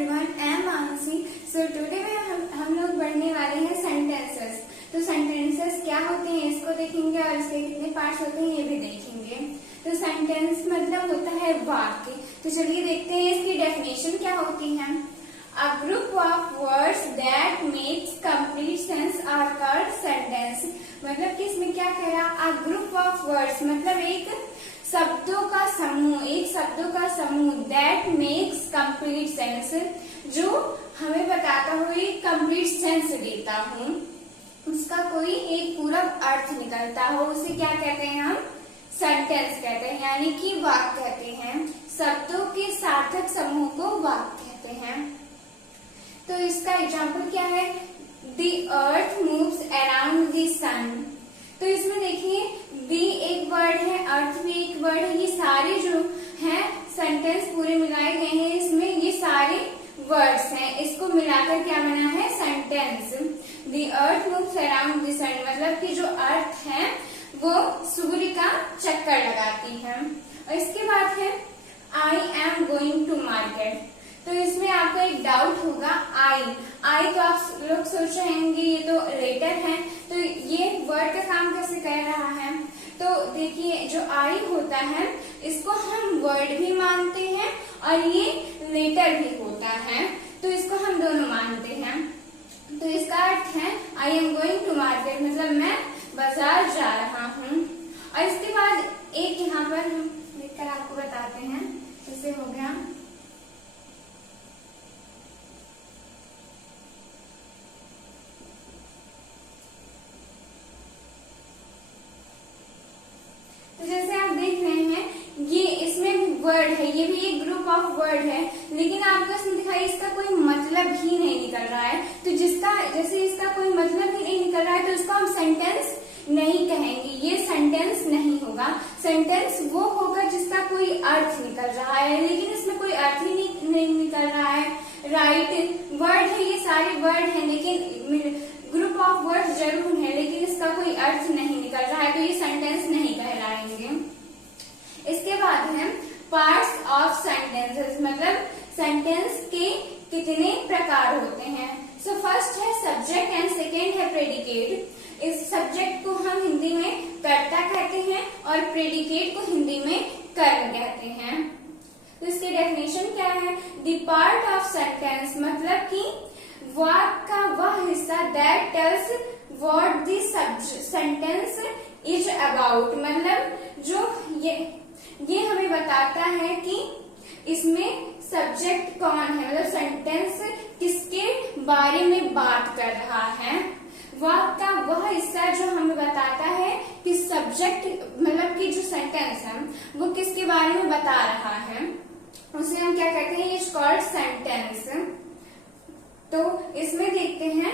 Everyone, I am Mansi. So today में हम लोग पढ़ने वाले हैं सेंटेंसेस। तो सेंटेंसेस क्या होते हैं इसको देखेंगे और इसके कितने पार्ट्स होते हैं ये भी देखेंगे। तो सेंटेंस मतलब होता है वाक्य। तो चलिए देखते हैं इसकी डेफिनेशन क्या होती है। A group of words that makes complete sense are called sentence। मतलब कि इसमें क्या कह रहा, a group of words मतलब एक शब्दों का समूह that makes complete sense, जो हमें बताता हुआ एक complete sense देता हूँ, उसका कोई एक पूरा अर्थ निकलता हो, उसे क्या कहते हैं हम, सेंटेंस कहते हैं, यानी कि वाक्य कहते हैं। शब्दों के सार्थक समूह को वाक्य कहते हैं। तो इसका एग्जाम्पल क्या है, The earth moves around the sun। तो इसमें देखिए the एक वर्ड है, अर्थ भी एक वर्ड है, ये सारे जो हैं सेंटेंस पूरे मिलाए गए हैं, इसमें ये सारे वर्ड्स हैं, इसको मिलाकर क्या बना है, sentence. The earth moves around the sun मतलब कि जो अर्थ है वो सूर्य का चक्कर लगाती है। और इसके बाद है I am going to market। तो इसमें आपको एक डाउट होगा, आई तो आप लोग सोच रहे होंगे ये तो लेटर है, तो ये वर्ड का काम कैसे कर रहा है। तो देखिए जो आई होता है इसको हम वर्ड भी मानते हैं और ये लेटर भी होता है, तो इसको हम दोनों मानते हैं। तो इसका अर्थ है I am going to market मतलब मैं बाजार जा रहा हूँ। और इसके बाद एक यहाँ पर हम देखकर आपको बताते हैं, जैसे हो गया वर्ड है, ये भी एक ग्रुप ऑफ वर्ड है, लेकिन आपको इसमें दिखाई इसका कोई मतलब ही नहीं निकल रहा है। तो जिसका जैसे इसका कोई मतलब ही नहीं निकल रहा है तो इसको हम सेंटेंस नहीं कहेंगे, ये सेंटेंस नहीं होगा। सेंटेंस वो होगा जिसका कोई अर्थ निकल रहा है, लेकिन इसमें कोई अर्थ ही नहीं निकल रहा है। राइट वर्ड है, ये सारे वर्ड है, लेकिन ग्रुप ऑफ वर्ड जरूर है, लेकिन इसका कोई अर्थ नहीं निकल रहा है, तो ये सेंटेंस नहीं कहलाएंगे। इसके बाद है पार्ट्स ऑफ सेंटेंसेस मतलब सेंटेंस के कितने प्रकार होते हैं। सो फर्स्ट है सब्जेक्ट एंड सेकेंड है प्रेडिकेट। इस सब्जेक्ट को हम हिंदी में कर्ता कहते हैं और प्रेडिकेट को हिंदी में कर्म कहते हैं। तो इसकी डेफिनेशन क्या है, द पार्ट ऑफ सेंटेंस मतलब कि वाक्य का वह हिस्सा that tells what the sentence is about मतलब जो ये हमें बताता है कि इसमें सब्जेक्ट कौन है, मतलब सेंटेंस किसके बारे में बात कर रहा है। वाक्य का वह हिस्सा जो हमें बताता है कि सब्जेक्ट मतलब कि जो सेंटेंस है वो किसके बारे में बता रहा है, उसे हम क्या कहते हैं, इज कॉल्ड सेंटेंस। तो इसमें देखते हैं,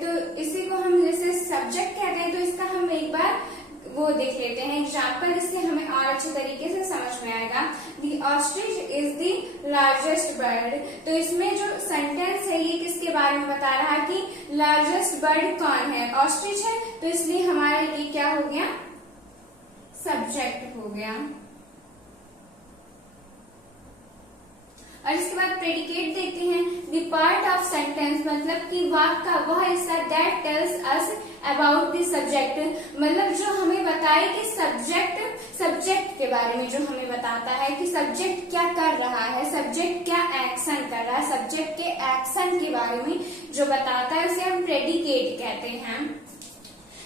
तो इसी को हम जैसे सब्जेक्ट कहते हैं, तो इसका हम एक बार वो देख लेते हैं एग्जाम्पल, इससे हमें और अच्छे तरीके से समझ में आएगा। The ostrich is the largest bird. तो इसमें जो सेंटेंस है ये किसके बारे में बता रहा है कि लार्जेस्ट बर्ड कौन है, ऑस्ट्रिच है, तो इसलिए हमारे लिए क्या हो गया, सब्जेक्ट हो गया। और इसके बाद प्रेडिकेट देखते हैं, द पार्ट ऑफ सेंटेंस मतलब कि वाक्य का वह हिस्सा that tells us about the subject मतलब जो हमें बताए कि सब्जेक्ट के बारे में जो हमें बताता है कि सब्जेक्ट क्या कर रहा है, सब्जेक्ट क्या एक्शन कर रहा है, सब्जेक्ट के एक्शन के बारे में जो बताता है उसे हम प्रेडिकेट कहते हैं।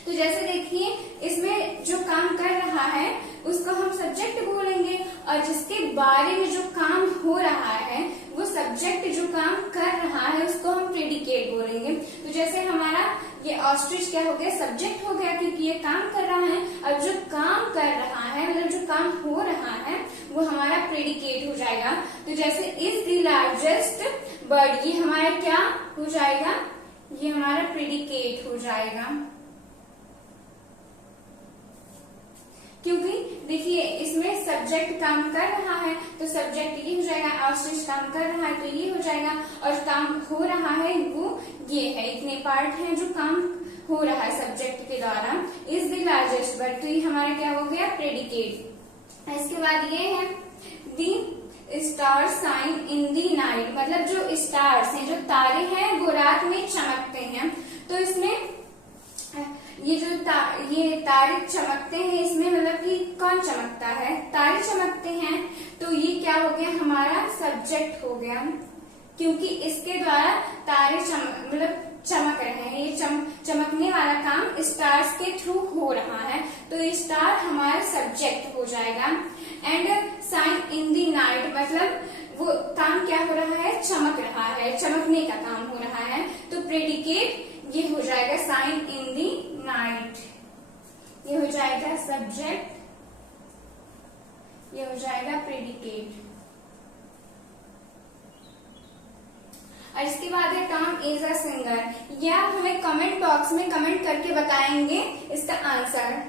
तो जैसे देखिए इसमें जो काम कर रहा है उसको हम सब्जेक्ट बोलेंगे और जिसके बारे में जो काम हो रहा है वो सब्जेक्ट जो काम कर रहा है उसको हम प्रेडिकेट बोलेंगे। तो जैसे हमारा ये ऑस्ट्रिच क्या हो गया, सब्जेक्ट हो गया क्योंकि ये काम कर रहा है, और जो काम कर रहा है मतलब जो काम हो रहा है वो हमारा प्रेडिकेट हो जाएगा। तो जैसे इज द लार्जेस्ट बर्ड, ये हमारा क्या हो जाएगा, ये हमारा प्रेडिकेट हो जाएगा, क्योंकि देखिए इसमें सब्जेक्ट काम कर रहा है तो सब्जेक्ट ये हो जाएगा, ऑस्ट्रिच काम कर रहा है तो ये हो जाएगा, और काम हो रहा है वो ये है। इतने पार्ट हैं जो काम हो रहा है सब्जेक्ट के द्वारा। इज द लार्जेस्ट बर्ड, तो ये हमारा क्या हो गया, प्रेडिकेट। इसके बाद ये है the star shine in the night, मतलब जो स्टार्स हैं, जो तारे हैं, वो रात में चमकते हैं। तो इसमें ये जो ये तारे चमकते हैं, इसमें मतलब कि कौन चमकता है? तारे चमकते हैं। तो ये क्या हो गया? हमारा सब्जेक्ट हो गया, क्योंकि इसके द्वारा तारे मतलब चमक रहे हैं। ये चमकने वाला काम स्टार्स के थ्रू हो रहा है, तो स्टार हमारा सब्जेक्ट हो जाएगा। And shine in the night, मतलब वो काम क्या हो रहा है? चमक रहा है, चमकने का काम हो रहा है। तो प्रेडिकेट ये हो जाएगा शाइन इन दी नाइट, ये हो जाएगा सब्जेक्ट, ये हो जाएगा प्रेडिकेट। और इसके बाद है टॉम इज अ सिंगर। यह आप हमें कमेंट बॉक्स में कमेंट करके बताएंगे इसका आंसर।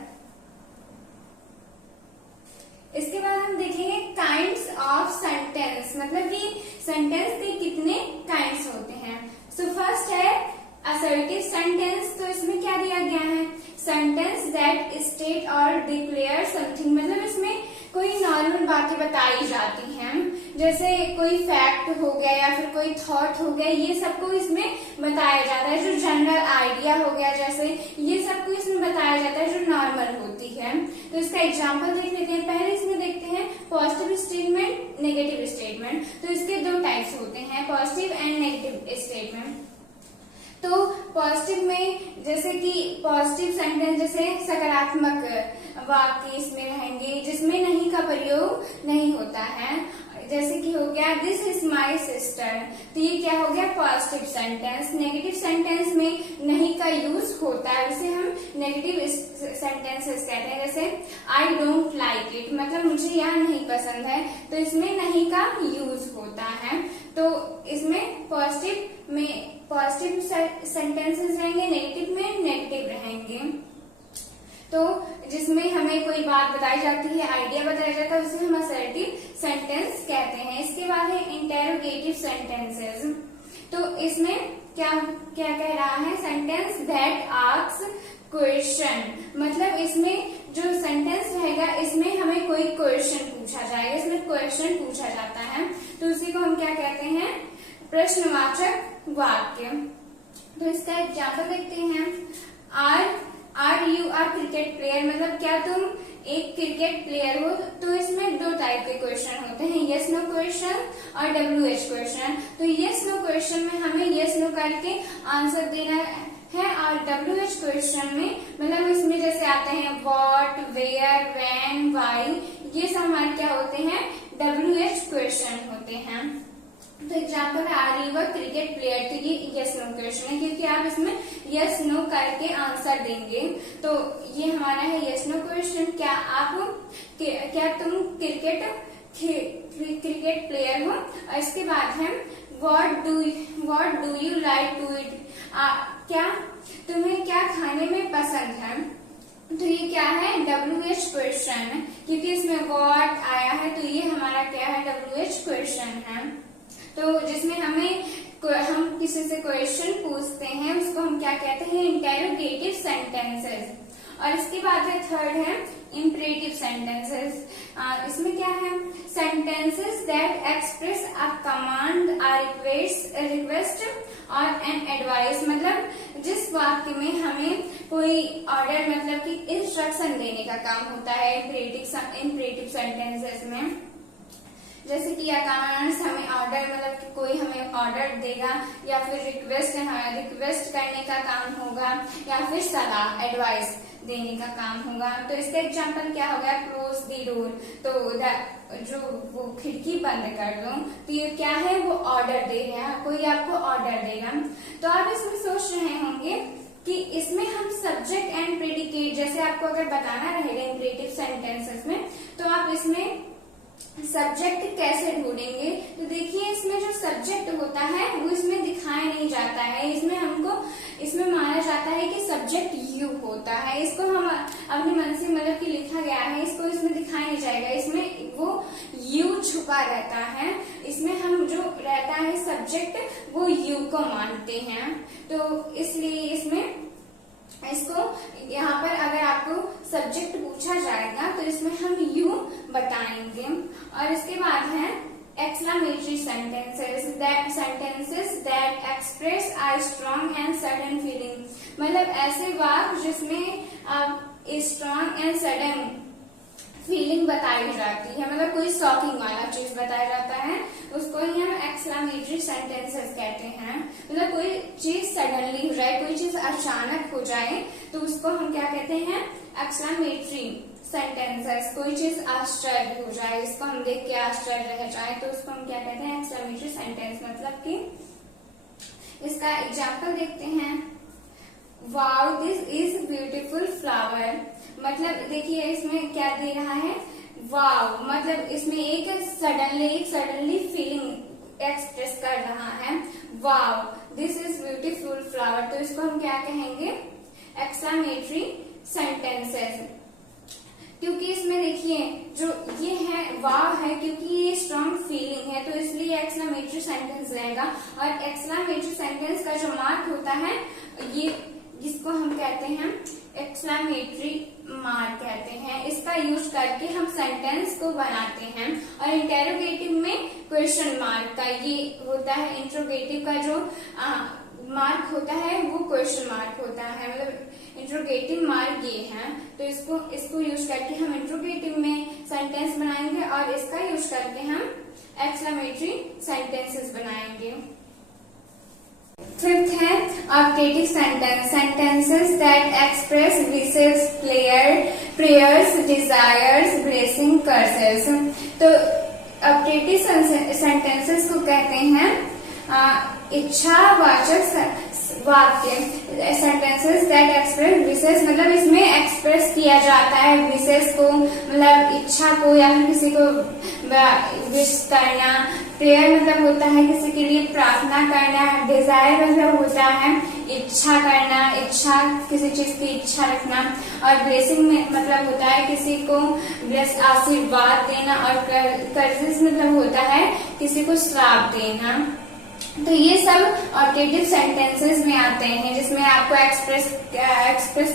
इसके बाद हम देखेंगे काइंड्स ऑफ सेंटेंस, मतलब कि सेंटेंस के कितने काइंड्स होते हैं। सो फर्स्ट है असर्टिव सेंटेंस। तो इसमें क्या दिया गया है? सेंटेंस दैट स्टेट और डिक्लेयर समथिंग, मतलब इसमें कोई नॉर्मल बातें बताई जाती हैं, जैसे कोई फैक्ट हो गया या फिर कोई थॉट हो गया, ये सबको इसमें बताया जाता है। जो जनरल आइडिया हो गया, जैसे ये सबको इसमें बताया जाता है, जो नॉर्मल होती है। तो इसका एग्जांपल देख लेते हैं। पहले इसमें देखते हैं पॉजिटिव स्टेटमेंट, नेगेटिव स्टेटमेंट। तो इसके दो टाइप्स होते हैं, पॉजिटिव एंड नेगेटिव स्टेटमेंट। तो पॉजिटिव में जैसे कि पॉजिटिव सेंटेंस जैसे सकारात्मक वाक्य इसमें रहेंगे, जिसमें नहीं का प्रयोग नहीं होता है। जैसे कि हो गया दिस इज माई सिस्टर, तो ये क्या हो गया? Positive sentence. नेगेटिव सेंटेंस में नहीं का यूज होता है, इसे हम नेगेटिव सेंटेंसेस कहते हैं। जैसे आई डोंट लाइक इट, मतलब मुझे यह नहीं पसंद है, तो इसमें नहीं का यूज होता है। तो इसमें पॉजिटिव में पॉजिटिव सेंटेंसेस रहेंगे, नेगेटिव में नेगेटिव रहेंगे। तो जिसमें हमें कोई बात बताई जाती है, आइडिया बताया जाता है, उसे हम असर्टिव सेंटेंस कहते हैं। इसके बाद है इंटेरोगेटिव सेंटेंसेस। तो इसमें क्या क्या कह रहा है? सेंटेंस दैट आस्क्स क्वेश्चन, मतलब इसमें जो सेंटेंस रहेगा, इसमें हमें कोई क्वेश्चन पूछा जाएगा, इसमें क्वेश्चन पूछा जाता है, तो उसी को हम क्या कहते हैं? प्रश्नवाचक वाक्य। तो इसका एग्जाम्पल देखते हैं। Are you are cricket player, मतलब क्या तुम एक क्रिकेट प्लेयर हो? तो इसमें दो टाइप के क्वेश्चन होते हैं, यस नो क्वेश्चन और WH क्वेश्चन। तो यस नो क्वेश्चन में हमें यस नो करके आंसर देना है, और WH क्वेश्चन में मतलब इसमें जैसे आते हैं व्हाट, वेयर, व्हेन, व्हाई, ये सब हमारे क्या होते हैं? WH क्वेश्चन होते हैं। तो एग्जाम्पल है are you a cricket player, तो ये यस नो क्वेश्चन है, क्योंकि आप इसमें यस नो करके आंसर देंगे। तो ये हमारा है यस नो क्वेश्चन। क्या तुम क्रिकेट प्लेयर हो? और इसके बाद है what do you like to eat, क्या तुम्हें क्या खाने में पसंद है? तो ये क्या है? WH क्वेश्चन, क्योंकि इसमें व्हाट आया है, तो ये हमारा क्या है? WH क्वेश्चन है। तो जिसमें हम किसी से क्वेश्चन पूछते हैं, उसको हम क्या कहते हैं? Interrogative sentences. और इसके बाद है थर्ड है इम्परेटिव सेंटेंसेस। इसमें क्या है? Sentences that express a command, a request और एन एडवाइस, मतलब जिस वाक्य में हमें कोई ऑर्डर मतलब कि इंस्ट्रक्शन देने का काम होता है इम्परेटिव सेंटेंसेस में। जैसे कि कमांड्स हमें ऑर्डर, मतलब कि कोई हमें ऑर्डर देगा, या फिर रिक्वेस्ट करने का काम होगा, या फिर सलाह, एडवाइस देने का काम होगा। तो इसका एग्जांपल क्या हो गया? क्लोज द डोर, तो जो वो खिड़की बंद कर दो, तो ये क्या है? वो ऑर्डर दे रहा है, कोई आपको ऑर्डर देगा। तो आप इसमें सोच रहे होंगे कि इसमें हम सब्जेक्ट एंड प्रेडिकेट, जैसे आपको अगर बताना रहेगा इम्परेटिव सेंटेंसेस में, तो आप इसमें सब्जेक्ट कैसे ढूंढेंगे? तो देखिए, इसमें जो सब्जेक्ट होता है वो इसमें दिखाया नहीं जाता है। इसमें माना जाता है कि सब्जेक्ट यू होता है। इसको हम अपने मन से मतलब कि लिखा गया है, इसको इसमें दिखाया नहीं जाएगा, इसमें वो यू छुपा रहता है। इसमें हम जो रहता है सब्जेक्ट, वो यू को मानते हैं। तो इसलिए इसमें इसको यहाँ पर अगर आपको सब्जेक्ट पूछा जाएगा तो इसमें हम यू बताएंगे। और इसके बाद है exclamatory sentences that express a strong and sudden feeling, मतलब ऐसे वाक्य जिसमें स्ट्रॉन्ग एंड सडन फीलिंग बताई जाती है, मतलब कोई शॉकिंग वाला चीज बताया जाता है, उसको ही हम एक्सक्लेमेटरी सेंटेंसेस कहते हैं। मतलब कोई चीज सडनली हो जाए, कोई चीज अचानक हो जाए तो उसको हम क्या कहते हैं, एक्सक्लेमेटरी सेंटेंसेस। कोई चीज आश्चर्य हो जाए, इसको हम देख के आश्चर्य रह जाए तो उसको हम क्या कहते हैं, एक्सक्लेमेटरी सेंटेंस। मतलब कि इसका एग्जाम्पल देखते हैं, wow this is beautiful flower. मतलब देखिए इसमें क्या दे रहा है, वाओ, मतलब इसमें एक सडनली फीलिंग एक्सप्रेस कर रहा है, wow this is beautiful flower. तो इसको हम क्या कहेंगे, एक्सक्लेमेटरी सेंटेंसेस। क्योंकि इसमें देखिए जो ये है वाव है, क्योंकि ये स्ट्रॉन्ग फीलिंग है तो इसलिए एक्सक्लेमेटरी सेंटेंस रहेगा। और एक्सक्लेमेटरी सेंटेंस का जो मार्क होता है, ये जिसको हम कहते हैं एक्सक्लेमेटरी मार्क कहते हैं। इसका यूज करके हम सेंटेंस को बनाते हैं। और इंटेरोगेटिव में क्वेश्चन मार्क का ये होता है, इंट्रोगेटिव का जो मार्क होता है वो क्वेश्चन मार्क होता है, मतलब इंट्रोगेटिव मार्क ये है। तो इसको यूज करके हम इंट्रोगेटिव में सेंटेंस बनाएंगे और इसका यूज करके हम एक्सक्लेमेटरी सेंटेंसेस बनाएंगे। फिफ्थ है optative sentence, sentences that express wishes, prayers, desires, blessing, curses. तो ऑप्टेटिव सेंटेंसेस को कहते हैं इच्छावाचक वाक्य, सेंटेंसेस दैट एक्सप्रेस विशेष, मतलब इसमें एक्सप्रेस किया जाता है विशेष को, मतलब इच्छा को या फिर किसी को विश करना। प्रेयर मतलब होता है किसी के लिए प्रार्थना करना। डिजायर मतलब होता है इच्छा करना, इच्छा किसी चीज की इच्छा रखना। और ब्लेसिंग में मतलब होता है किसी को ब्लेस आशीर्वाद देना। और कर्जेस मतलब होता है किसी को श्राप देना। तो ये सब ऑप्टेटिव सेंटेंसेस में आते हैं, जिसमें आपको एक्सप्रेस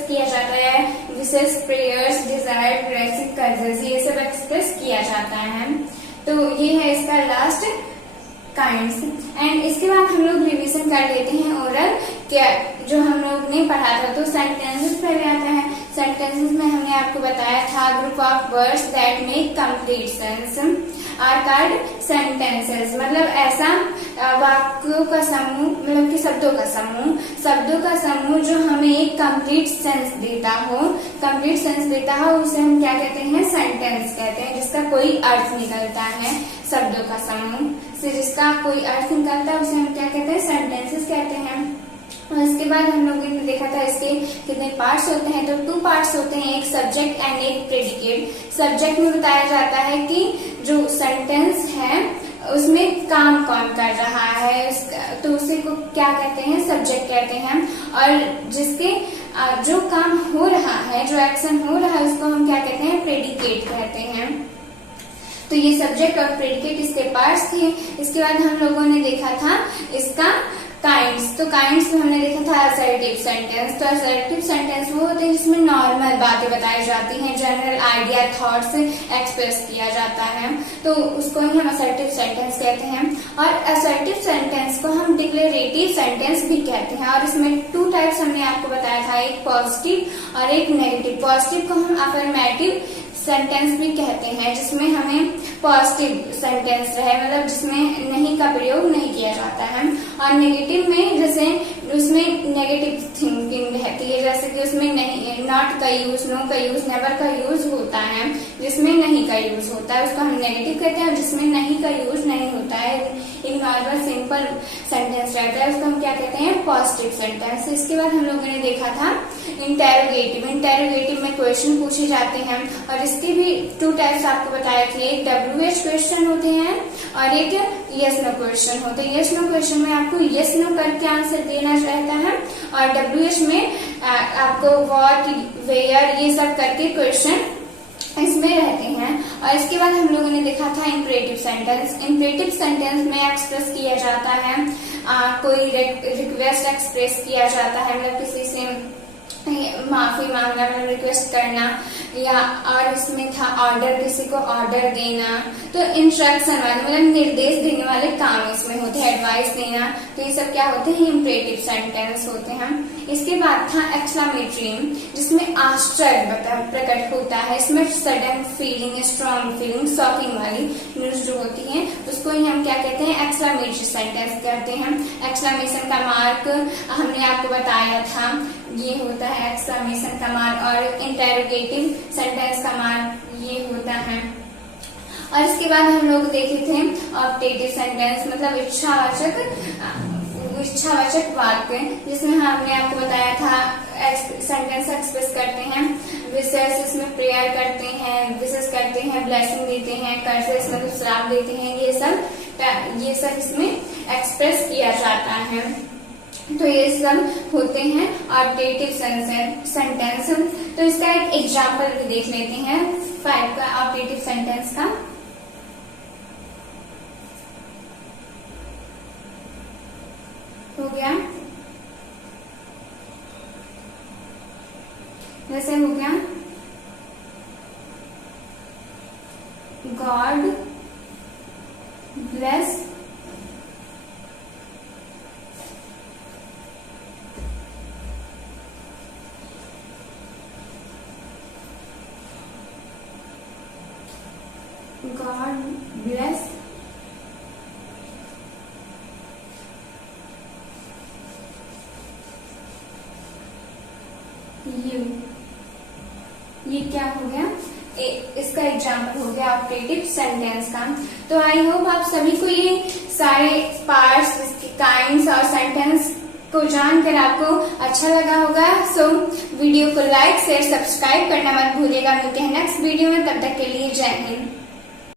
किया जाता है विशेष, प्रेयर्स, डिजायर, ब्लेसिंग, कर्जेस, ये सब एक्सप्रेस किया जाता है। तो ये है इसका लास्ट काइंड्स। एंड इसके बाद हम लोग रिवीजन कर लेते हैं ओरल क्या जो हम लोग ने पढ़ा था। तो सेंटेंसेस पहले आता है। सेंटेंसेस में हमने आपको बताया था group of words that make complete sense are called sentences, मतलब ऐसा वाक्यों का समूह, मतलब कि शब्दों का समूह जो हमें एक कंप्लीट सेंस देता हो, उसे हम क्या कहते हैं, सेंटेंस कहते हैं। जिसका कोई अर्थ निकलता है, शब्दों का समूह से जिसका कोई अर्थ निकलता है उसे हम क्या कहते हैं, सेंटेंसेस कहते हैं। और इसके बाद हम लोगों ने देखा था इसके कितने पार्ट्स होते हैं। तो 2 पार्ट्स होते हैं, एक सब्जेक्ट एंड एक प्रेडिकेट। सब्जेक्ट में बताया जाता है कि जो सेंटेंस है उसमें काम कौन कर रहा है, तो उसे को क्या कहते हैं, सब्जेक्ट कहते हैं। और जिसके जो काम हो रहा है, जो एक्शन हो रहा है, उसको हम क्या कहते हैं, प्रेडिकेट कहते हैं। तो ये सब्जेक्ट और प्रेडिकेट इसके पार्ट्स थे। इसके बाद हम लोगों ने देखा था इसका काइंड्स। तो काइंड्स में हमने देखा था असर्टिव सेंटेंस। तो असर्टिव सेंटेंस वो होते हैं जिसमें नॉर्मल बातें बताई जाती हैं, जनरल आइडिया, थॉट्स एक्सप्रेस किया जाता है, तो उसको ही हम असर्टिव सेंटेंस कहते हैं। और असर्टिव सेंटेंस को हम डिक्लेरेटिव सेंटेंस भी कहते हैं। और इसमें 2 टाइप्स हमने आपको बताया था, एक पॉजिटिव और एक नेगेटिव। पॉजिटिव को हम अफर्मेटिव सेंटेंस भी कहते हैं, जिसमें हमें पॉजिटिव सेंटेंस रहे, मतलब जिसमें नहीं का प्रयोग नहीं किया जाता है। और नेगेटिव में जैसे उसमें नेगेटिव थिंकिंग रहती है, जैसे कि उसमें नहीं, नॉट का यूज, नो का यूज, नेवर का यूज होता है। जिसमें नहीं का यूज होता है उसको हम नेगेटिव कहते हैं। और जिसमें नहीं का यूज नहीं होता है, एक नॉर्मल सिंपल सेंटेंस रहता है, उसको हम क्या कहते हैं, पॉजिटिव सेंटेंस। इसके बाद हम लोगों ने देखा था इंटेरोगेटिव में क्वेश्चन पूछे जाते हैं। और इसके भी 2 टाइप्स आपको बताए थे, एक WH क्वेश्चन होते हैं और एक यस नो क्वेश्चन होते हैं। यस नो क्वेश्चन में आपको यस नो करके आंसर देना रहता है, और WH में आपको व्हाट, वेयर, ये सब करके क्वेश्चन इसमें रहते हैं। और इसके बाद हम लोगों ने देखा था इम्परेटिव सेंटेंस में एक्सप्रेस किया जाता है, कोई रिक्वेस्ट एक्सप्रेस किया जाता है, मतलब किसी से माफी मांगना, मतलब रिक्वेस्ट करना, या और इसमें था ऑर्डर, किसी को ऑर्डर देना। तो इंस्ट्रक्शन वाले मतलब निर्देश देने वाले काम इसमें होते हैं, एडवाइस देना। तो ये सब क्या होते हैं, इम्परेटिव सेंटेंस होते हैं। इसके बाद था एक्सक्लेमेटरी, जिसमें आश्चर्य प्रकट होता है। इसमें sudden feeling, strong feeling, shocking वाली न्यूज जो होती है उसको ही हम क्या कहते हैं, एक्सक्लेमेटरी सेंटेंस कहते हैं। एक्सक्लेमेशन का मार्क हमने आपको बताया था, ये होता है एक्सक्लेमेशन का मार्क, और इंटेरोगेटिव सेंटेंस का मार्क ये होता है। और इसके बाद हम लोग देखे थे ऑप्टेटिव सेंटेंस, मतलब इच्छावाचक वाक्य, जिसमें हमने आपको बताया था सेंटेंस एक्सप्रेस करते हैं। विशेष इसमें प्रेयर करते हैं, विशेष करते हैं, ब्लेसिंग देते हैं, कर्सेस मतलब श्राप देते हैं, ये सब इसमें एक्सप्रेस किया जाता है। तो ये सब होते हैं ऑप्टेटिव सेंटेंस। तो इसका एक एग्जाम्पल भी देख लेते हैं 5 का ऑप्टेटिव सेंटेंस का। हो गया, जैसे हो गया God bless God bless you। ये क्या हो गया, इसका एग्जाम्पल हो गया ऑप्टेटिव सेंटेंस का। तो आई होप आप सभी को ये सारे पार्ट्स, काइंड्स और सेंटेंस को जानकर आपको अच्छा लगा होगा। सो वीडियो को लाइक शेयर सब्सक्राइब करना मत भूलिएगा। मिलते हैं नेक्स्ट वीडियो में, तब तक के लिए जय हिंद।